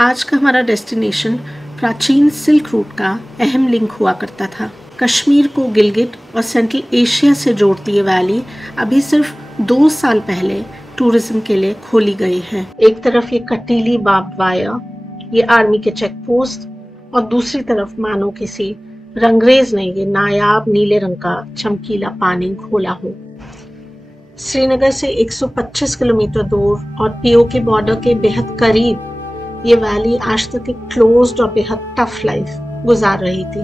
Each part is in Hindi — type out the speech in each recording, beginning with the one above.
आज का हमारा डेस्टिनेशन प्राचीन सिल्क रूट का अहम लिंक हुआ करता था। कश्मीर को गिलगिट और सेंट्रल एशिया से जोड़ती ये वैली अभी सिर्फ 2 साल पहले टूरिज्म के लिए खोली गई है। एक तरफ ये कटीली बार्ब्ड वायर, ये आर्मी के चेक पोस्ट, और दूसरी तरफ मानो किसी रंगरेज ने ये नायाब नीले रंग का चमकीला पानी घोला हो। श्रीनगर से 125 किलोमीटर दूर और पीओके बॉर्डर के बेहद करीब ये वैली आज तक एक क्लोज्ड और बेहद टफ लाइफ गुजार रही थी।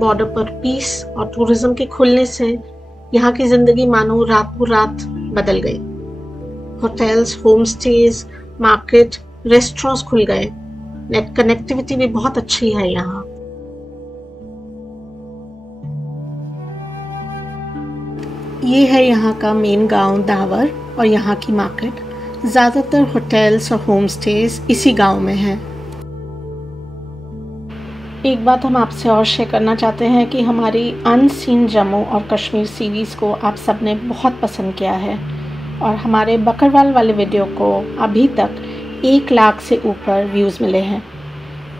बॉर्डर पर पीस और टूरिज्म के खुलने से यहाँ की जिंदगी मानो रातों रात बदल गई। Hotels, home stage, market, restaurants खुल गए। नेट कनेक्टिविटी भी बहुत अच्छी है यहाँ। ये है यहाँ का मेन गांव दावर और यहाँ की मार्केट। ज़्यादातर होटल्स और होम स्टेज इसी गांव में हैं। एक बात हम आपसे और शेयर करना चाहते हैं कि हमारी अनसीन जम्मू और कश्मीर सीरीज़ को आप सबने बहुत पसंद किया है और हमारे बकरवाल वाले वीडियो को अभी तक 1 लाख से ऊपर व्यूज़ मिले हैं।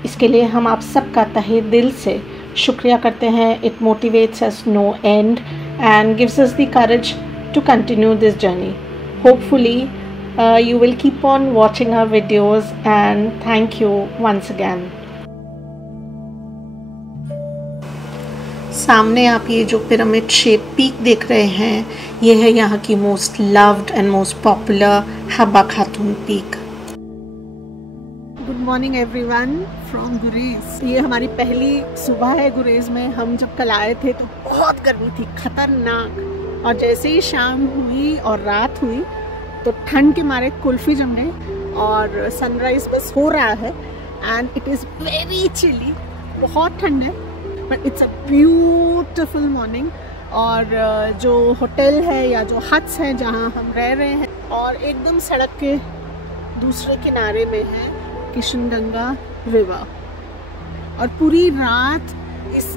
इसके लिए हम आप सबका तहे दिल से शुक्रिया करते हैं। It motivates us know and and gives us the courage to continue this journey. Hopefully you will keep on watching our videos and thank you once again. सामने आप ये जो पिरामिड शेप पीक देख रहे हैं, ये है यहाँ की most loved and most popular Habba Khatoon peak. Good morning everyone from Gurez. ये हमारी पहली सुबह है गुरेज में। हम जब कल आए थे तो बहुत गर्मी थी, खतरनाक, और जैसे ही शाम हुई और रात हुई तो ठंड के मारे कुल्फी जम गई और सनराइज बस हो रहा है and it is very chilly. बहुत ठंड है but it's a beautiful morning. और जो होटल है या जो हट्स हैं जहाँ हम रह रहे हैं, और एकदम सड़क के दूसरे किनारे में है किशनगंगा रिवर। और पूरी रात इस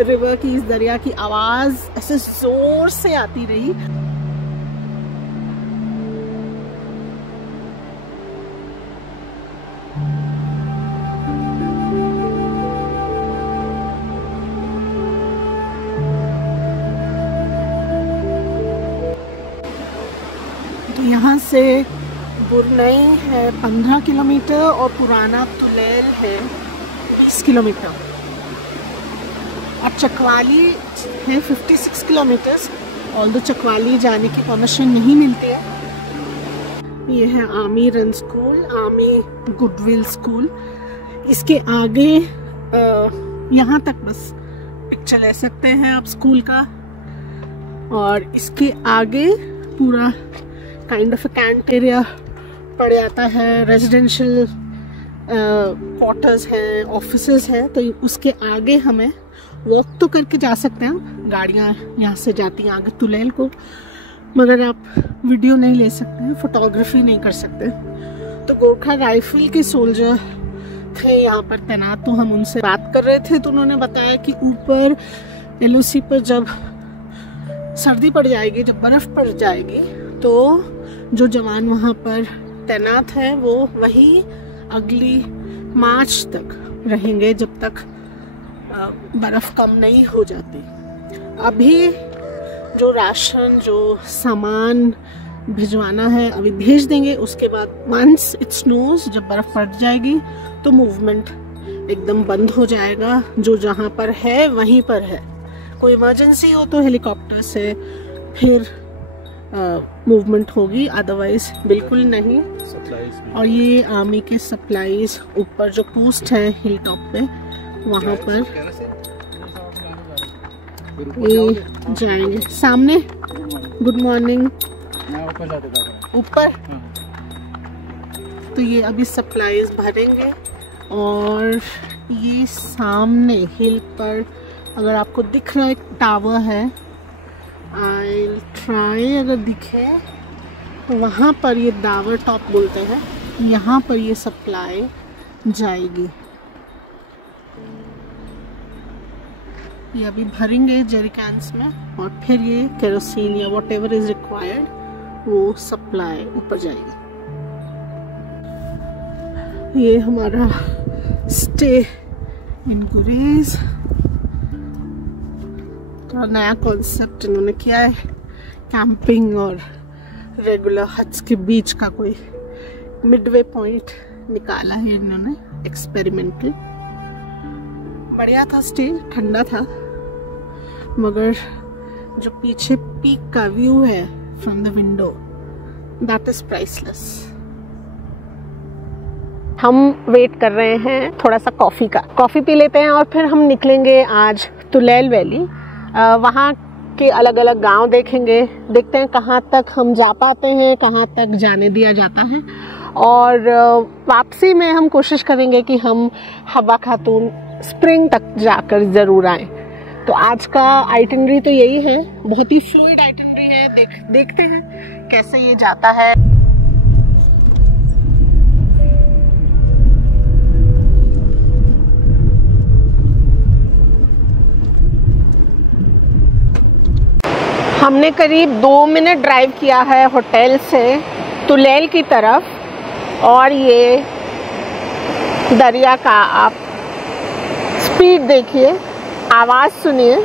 रिवर की, इस दरिया की आवाज़ ऐसे ज़ोर से आती रही। तो यहाँ से बुरनई है 15 किलोमीटर और पुराना तुलैल है 20 किलोमीटर, और चकवाली है 56 किलोमीटर्स। ऑल्दो चकवाली जाने की परमिशन नहीं मिलती है। ये है army run school, army goodwill school. इसके आगे यहाँ तक बस पिक्चर ले सकते हैं आप स्कूल का, और इसके आगे पूरा काइंड ऑफ कैंट एरिया पड़ जाता है। रेजिडेंशियल क्वार्टर्स हैं, ऑफिसेज हैं, तो उसके आगे हमें वॉक तो करके जा सकते हैं। गाड़ियाँ यहाँ से जाती हैं आगे तुलैल को, मगर आप वीडियो नहीं ले सकते हैं, फोटोग्राफी नहीं कर सकते। तो गोरखा राइफल के सोल्जर थे यहाँ पर तैनात, तो हम उनसे बात कर रहे थे तो उन्होंने बताया कि ऊपर LOC पर जब सर्दी पड़ जाएगी, जब बर्फ़ पड़ जाएगी, तो जो जवान वहाँ पर तैनात है वो वही अगली मार्च तक रहेंगे, जब तक बर्फ़ कम नहीं हो जाती। अभी जो राशन, जो सामान भिजवाना है अभी भेज देंगे। उसके बाद वंस इट स्नोज, जब बर्फ़ पड़ जाएगी तो मूवमेंट एकदम बंद हो जाएगा। जो जहाँ पर है वहीं पर है। कोई इमरजेंसी हो तो हेलीकॉप्टर से फिर मूवमेंट होगी, अदरवाइज बिल्कुल नहीं। और ये आर्मी के सप्लाईज ऊपर जो पोस्ट है हिल टॉप पे, वहाँ पर ये जाएंगे। सामने गुड मॉर्निंग ऊपर, तो ये अभी सप्लाईज भरेंगे। और ये सामने हिल पर अगर आपको दिख रहा है एक टावर है, I'll try, अगर दिखे तो वहाँ पर ये दावर टॉप बोलते हैं, यहाँ पर ये सप्लाई जाएगी। ये अभी भरेंगे जेरिकैंस में और फिर ये केरोसिन या वॉट एवर इज रिक्वायर्ड वो सप्लाई ऊपर जाएगी। ये हमारा स्टे इन गुरेज। तो नया कॉन्सेप्ट इन्होंने किया है, कैंपिंग और रेगुलर हट्स के बीच का कोई मिडवे पॉइंट निकाला है इन्होंने, एक्सपेरिमेंटल। बढ़िया था स्टे, ठंडा था, मगर जो पीछे पीक का व्यू है from the window, that is priceless. हम वेट कर रहे हैं थोड़ा सा कॉफ़ी का, कॉफ़ी पी लेते हैं और फिर हम निकलेंगे आज तुलैल वैली। वहाँ के अलग अलग गांव देखेंगे, देखते हैं कहाँ तक हम जा पाते हैं, कहाँ तक जाने दिया जाता है। और वापसी में हम कोशिश करेंगे कि हम हवा खातून स्प्रिंग तक जाकर ज़रूर आएँ। तो आज का आइटिनरी तो यही है, बहुत ही फ्लूइड आइटिनरी है। देखते हैं कैसे ये जाता है। हमने करीब 2 मिनट ड्राइव किया है होटल से तुलैल की तरफ, और ये दरिया का आप स्पीड देखिए, आवाज़ सुनिए।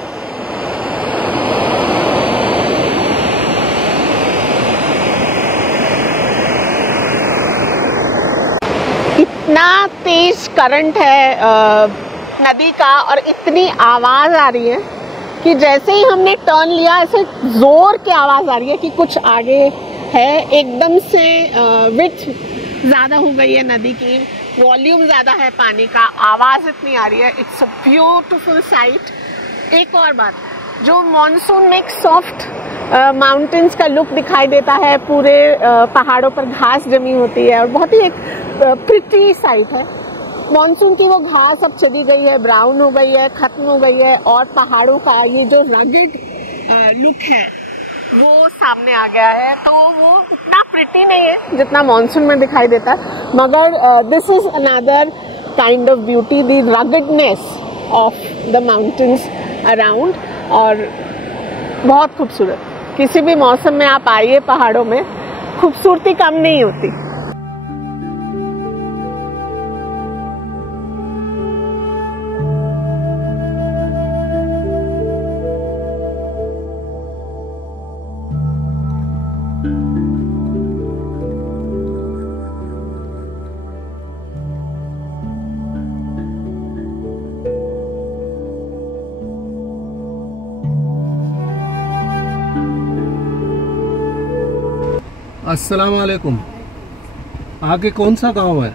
इतना तेज करंट है नदी का, और इतनी आवाज़ आ रही है कि जैसे ही हमने टर्न लिया ऐसे जोर की आवाज़ आ रही है कि कुछ आगे है। एकदम से विड्थ ज़्यादा हो गई है नदी की, वॉल्यूम ज़्यादा है पानी का, आवाज़ इतनी आ रही है। It's a beautiful sight. एक और बात, जो मॉनसून में एक सॉफ्ट माउंटेन्स का लुक दिखाई देता है, पूरे पहाड़ों पर घास जमी होती है और बहुत ही एक प्रिटी साइट है। मॉनसून की वो घास अब चली गई है, ब्राउन हो गई है, खत्म हो गई है, और पहाड़ों का ये जो रगड लुक है वो सामने आ गया है। तो वो उतना प्रिटी नहीं है जितना मॉनसून में दिखाई देता है, मगर this is another kind of beauty, the ruggedness of the mountains around. और बहुत खूबसूरत, किसी भी मौसम में आप आइए पहाड़ों में, खूबसूरती कम नहीं होती। अस्सलाम वालेकुम। आगे कौन सा गांव है?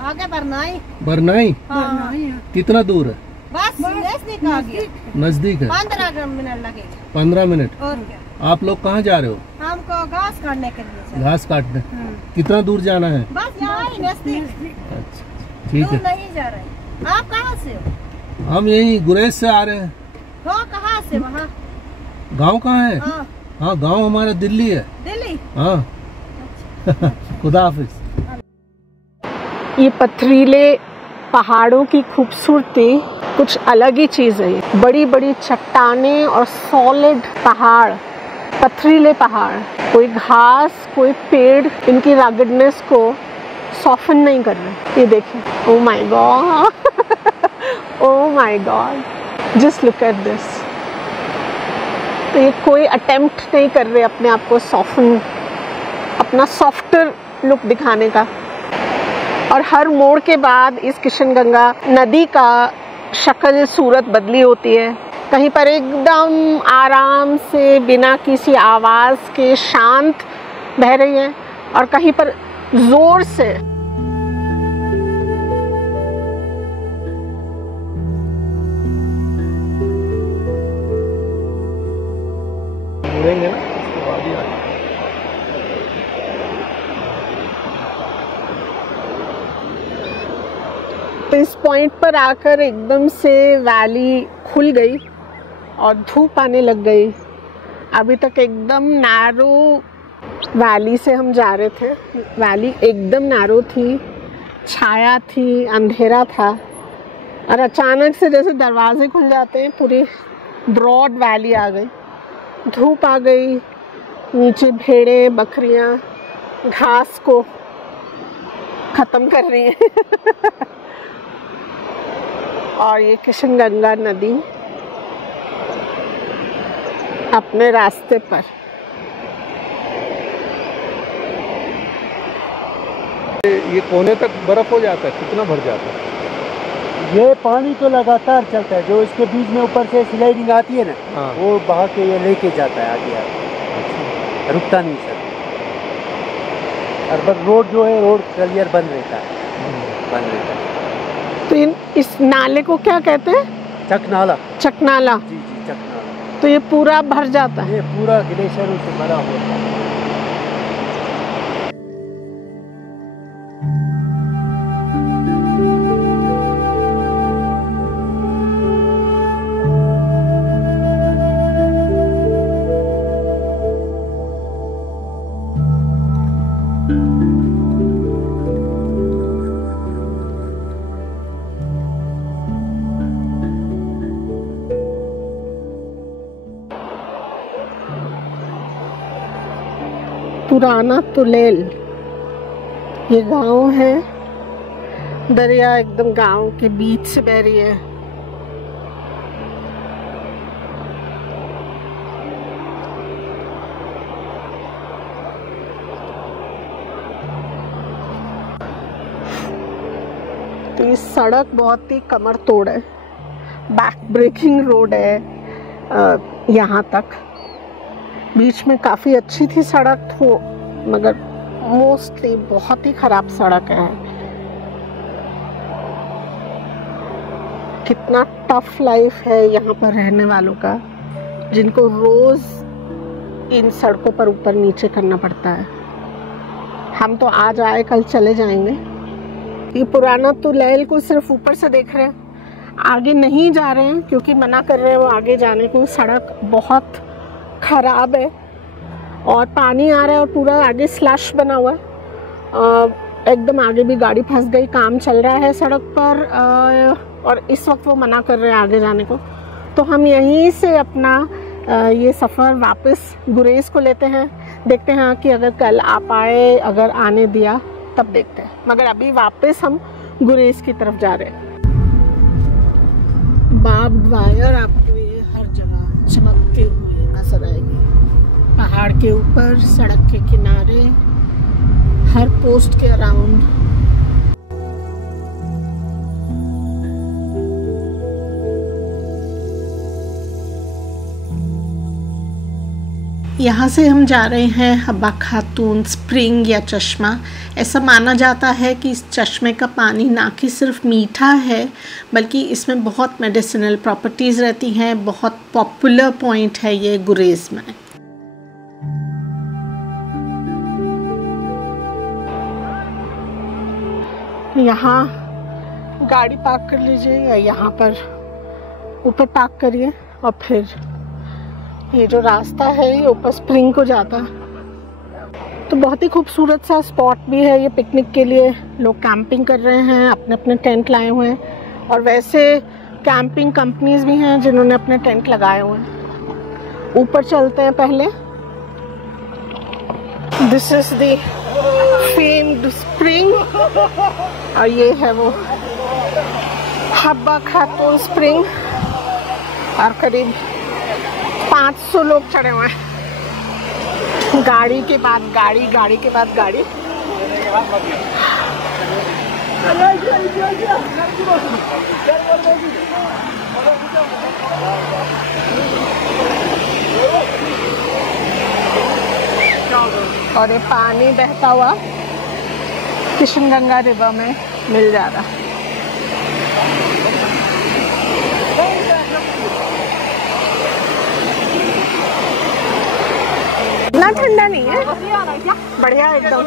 आगे बरनाई। बरनाई? हाँ। कितना दूर है? बस नजदीक आ गया। नजदीक है? 15 मिनट लगेगा। 15 मिनट। और क्या? आप लोग कहाँ जा रहे हो? हमको घास काटने के लिए चल। घास काटने। कितना दूर जाना है? बस यहाँ ही नजदीक। अच्छा, ठीक है। नहीं जा रहे। आप कहाँ से हो? हम यही गुरेज से आ रहे हैं। हो कहाँ से? वहाँ गांव कहाँ है? हाँ, हाँ, गांव हमारा दिल्ली है। दिल्ली। हाँ। खुदा हाफिज। ये पथरीले पहाड़ों की खूबसूरती कुछ अलग ही चीज़ है। बड़ी बड़ी चट्टानें और सॉलिड पहाड़, पथरीले पहाड़, कोई घास कोई पेड़ इनकी रगडनेस को सॉफन नहीं कर रहे। ये देखिए, oh my God, oh my God, just look at this. तो ये कोई अटेम्प्ट नहीं कर रहे अपने आप को सॉफन, अपना सॉफ्टर लुक दिखाने का। और हर मोड़ के बाद इस किशनगंगा नदी का शक्ल सूरत बदली होती है। कहीं पर एकदम आराम से बिना किसी आवाज़ के शांत बह रही है, और कहीं पर जोर से। मुड़ेंगे ना, उसके बाद ही आएंगे। तो इस पॉइंट पर आकर एकदम से वैली खुल गई और धूप आने लग गई। अभी तक एकदम नैरो वैली से हम जा रहे थे, वैली एकदम नैरो थी, छाया थी, अंधेरा था, और अचानक से जैसे दरवाजे खुल जाते हैं पूरी ब्रॉड वैली आ गई, धूप आ गई, नीचे भेड़ें बकरियां घास को खत्म कर रही है। और ये किशनगंगा नदी अपने रास्ते पर। ये कोने तक बर्फ हो जाता है, कितना भर जाता है? ये पानी तो लगातार चलता है, जो इसके बीच में ऊपर से स्लाइडिंग आती है ना, हाँ। वो बहा के ये लेके जाता है आगे आगे, रुकता नहीं सर। और बस रोड जो है, रोड क्लियर बंद रहता है, बंद रहता है। तो इस नाले को क्या कहते हैं? चकनाला। चकनाला। जी जी, चकनाला। तो ये पूरा भर जाता है? ये पूरा ग्लेशियर से भरा होता है। पुराना तुलेल ये गांव है। दरिया एकदम गांव के बीच से बह रही है। तो ये सड़क बहुत ही कमर तोड़ है, बैक ब्रेकिंग रोड है यहाँ तक। बीच में काफ़ी अच्छी थी सड़क तो, मगर मोस्टली बहुत ही ख़राब सड़क है। कितना टफ लाइफ है यहाँ पर रहने वालों का, जिनको रोज़ इन सड़कों पर ऊपर नीचे करना पड़ता है। हम तो आज आए कल चले जाएंगे। ये पुराना तुलैल को सिर्फ ऊपर से देख रहे हैं, आगे नहीं जा रहे हैं क्योंकि मना कर रहे हैं वो आगे जाने को। सड़क बहुत ख़राब है और पानी आ रहा है और पूरा आगे स्लश बना हुआ है। एकदम आगे भी गाड़ी फंस गई। काम चल रहा है सड़क पर और इस वक्त वो मना कर रहे हैं आगे जाने को। तो हम यहीं से अपना ये सफ़र वापस गुरेज को लेते हैं। देखते हैं कि अगर कल आ पाए, अगर आने दिया तब देखते हैं, मगर अभी वापस हम गुरेज की तरफ जा रहे हैं। बार्ब्ड वायर आपको ये हर जगह चमकते हुए नजर आएगी। पहाड़ के ऊपर, सड़क के किनारे, हर पोस्ट के अराउंड। यहाँ से हम जा रहे हैं हब्बा खातून स्प्रिंग या चश्मा। ऐसा माना जाता है कि इस चश्मे का पानी ना कि सिर्फ मीठा है, बल्कि इसमें बहुत मेडिसिनल प्रॉपर्टीज़ रहती हैं। बहुत पॉपुलर पॉइंट है ये गुरेज में। यहाँ गाड़ी पार्क कर लीजिए या यहाँ पर ऊपर पार्क करिए और फिर ये जो रास्ता है ये ऊपर स्प्रिंग को जाता है। तो बहुत ही खूबसूरत सा स्पॉट भी है ये पिकनिक के लिए। लोग कैंपिंग कर रहे हैं, अपने अपने टेंट लाए हुए हैं और वैसे कैंपिंग कंपनीज भी हैं जिन्होंने अपने टेंट लगाए हुए हैं। ऊपर चलते हैं पहले। This is the famed spring और ये है वो हब्बा खातून स्प्रिंग। और करीब 500 लोग चढ़े हुए हैं। गाड़ी के बाद गाड़ी, गाड़ी के बाद गाड़ी। और ये पानी बहता हुआ किशनगंगा रिवर में मिल जा रहा। इतना ठंडा नहीं है, बढ़िया एकदम।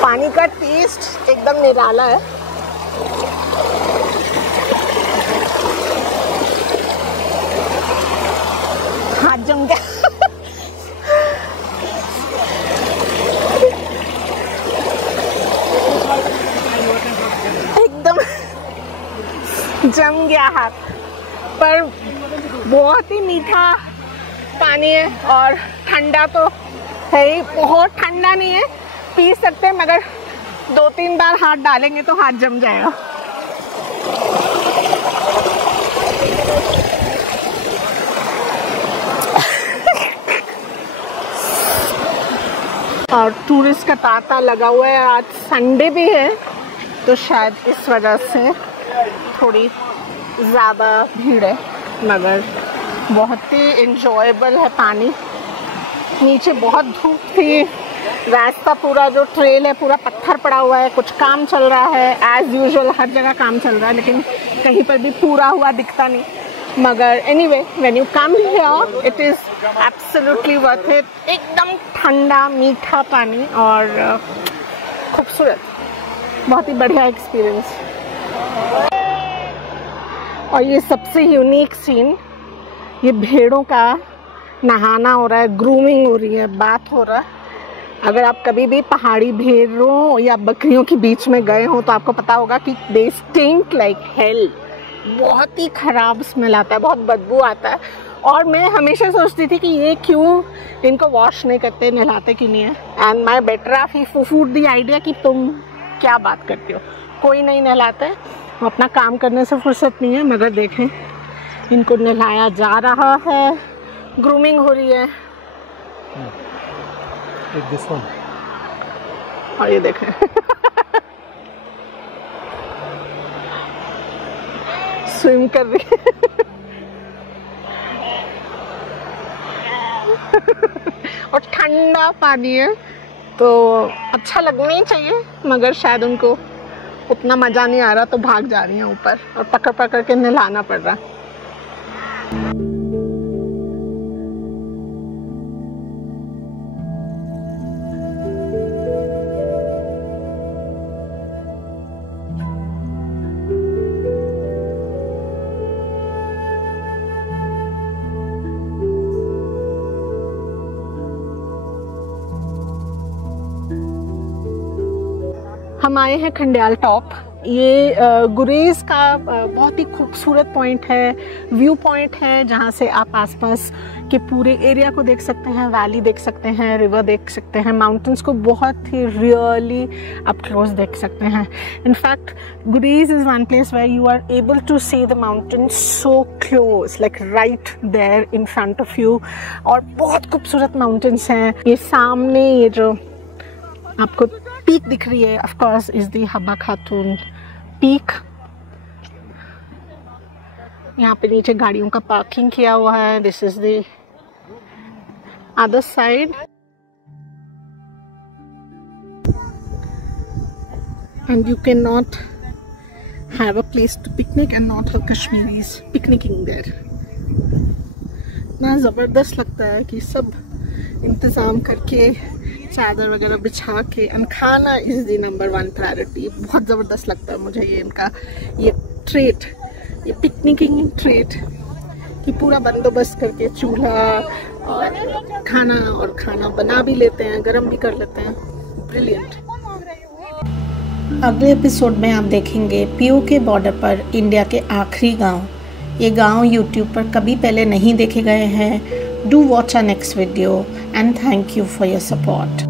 पानी का टेस्ट एकदम निराला है। जम गया। एकदम जम गया हाथ, पर बहुत ही मीठा पानी है और ठंडा तो है ही, बहुत ठंडा नहीं है, पी सकते हैं, मगर 2-3 बार हाथ डालेंगे तो हाथ जम जाएगा। और टूरिस्ट का तांता लगा हुआ है, आज संडे भी है तो शायद इस वजह से थोड़ी ज़्यादा भीड़ है, मगर बहुत ही इंजॉयबल है पानी। नीचे बहुत धूप थी, रास्ता पूरा जो ट्रेल है पूरा पत्थर पड़ा हुआ है, कुछ काम चल रहा है, एज यूजुअल हर जगह काम चल रहा है, लेकिन कहीं पर भी पूरा हुआ दिखता नहीं। मगर anyway, when you come here it is absolutely worth it. एकदम ठंडा मीठा पानी और खूबसूरत, बहुत ही बढ़िया एक्सपीरियंस। और ये सबसे यूनिक सीन, ये भेड़ों का नहाना हो रहा है, ग्रूमिंग हो रही है, बात हो रहा है। अगर आप कभी भी पहाड़ी भेड़ों या बकरियों के बीच में गए हो तो आपको पता होगा कि दे स्टिंक लाइक हेल, बहुत ही ख़राब स्मेल आता है, बहुत बदबू आता है। और मैं हमेशा सोचती थी कि ये क्यों इनको वॉश नहीं करते, नहलाते क्यों नहीं है। And my better of he food the idea कि तुम क्या बात करते हो, कोई नहीं नहलाता है, अपना काम करने से फुर्सत नहीं है। मगर देखें, इनको नहलाया जा रहा है, ग्रूमिंग हो रही है। और ये देखें स्विम कर रही है। और ठंडा पानी है तो अच्छा लगना ही चाहिए, मगर शायद उनको उतना मज़ा नहीं आ रहा तो भाग जा रही हैं ऊपर और पकड़ पकड़ के नहलाना पड़ रहा है। हम आए हैं खंडियाल टॉप। ये गुरेज का बहुत ही खूबसूरत पॉइंट है, व्यू पॉइंट है, जहाँ से आप आसपास के पूरे एरिया को देख सकते हैं, वैली देख सकते हैं, रिवर देख सकते हैं, माउंटेन्स को बहुत ही रियली अप क्लोज देख सकते हैं। In fact Gurez is one place where you are able to see the mountain so close, like right there in front of you. और बहुत खूबसूरत माउंटेन्स हैं। ये सामने ये जो आपको पीक दिख रही है, of course is the Habba Khatoon peak. यहाँ पे नीचे गाड़ियों का पार्किंग किया हुआ है। This is the other side and you can not have a place to picnic and not have Kashmiris picnicking there. इतना ज़बरदस्त लगता है कि सब इंतज़ाम करके चादर वगैरह बिछा के, एंड खाना इज़ द नंबर 1 प्रायोरिटी। बहुत ज़बरदस्त लगता है मुझे ये इनका ये ट्रेट, ये पिकनिकिंग ट्रेट कि पूरा बंदोबस्त करके चूल्हा और खाना बना भी लेते हैं, गरम भी कर लेते हैं। ब्रिलियंट। अगले एपिसोड में आप देखेंगे पीओके बॉर्डर पर इंडिया के आखिरी गांव। ये गांव यूट्यूब पर कभी पहले नहीं देखे गए हैं। Do watch our next video and thank you for your support.